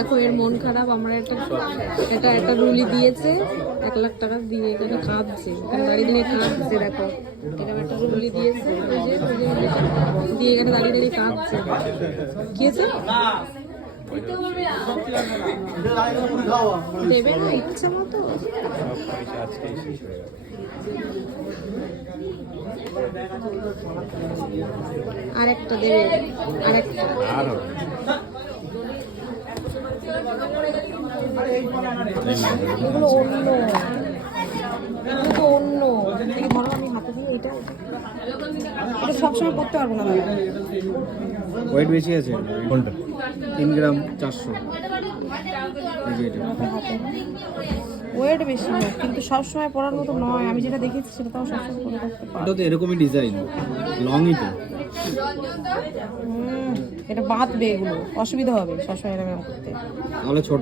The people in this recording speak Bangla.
দেখো এর মন খারাপ, আমরা এটা একটা রুলি দিয়েছে 1 লাখ টাকা দিয়ে, এখানে কাঁদছে, এখানে দাঁড়িয়ে দাঁড়িয়ে কাঁদছে। দেখো এরকম একটা রুলি দিয়েছে, ওই যে দিয়ে এখানে দাঁড়িয়ে দাঁড়িয়ে কাঁদছে। কি আছে দেবে না ইচ্ছে মতো। আরেকটা দেবে, আরেকটা। এগুলো অন্য, এগুলো তো অন্য। দেখি ধরো আমি হাতে দিই, এটা এটা সবসময় করতে পারবো না দাদা। ওয়েট বেশি আছে কোনটা? 3 গ্রাম 400। এই যে এটা ওয়েট বেশি হোক কিন্তু সবসময় পরার মতো নয়। আমি যেটা দেখেছি সেটা তাও সবসময় পরে থাকতে পারি। এটা তো এরকমই ডিজাইন, লংই তো। এটা বাঁধবে, এগুলো অসুবিধা হবে সবসময় এরকম করতে। তাহলে ছোট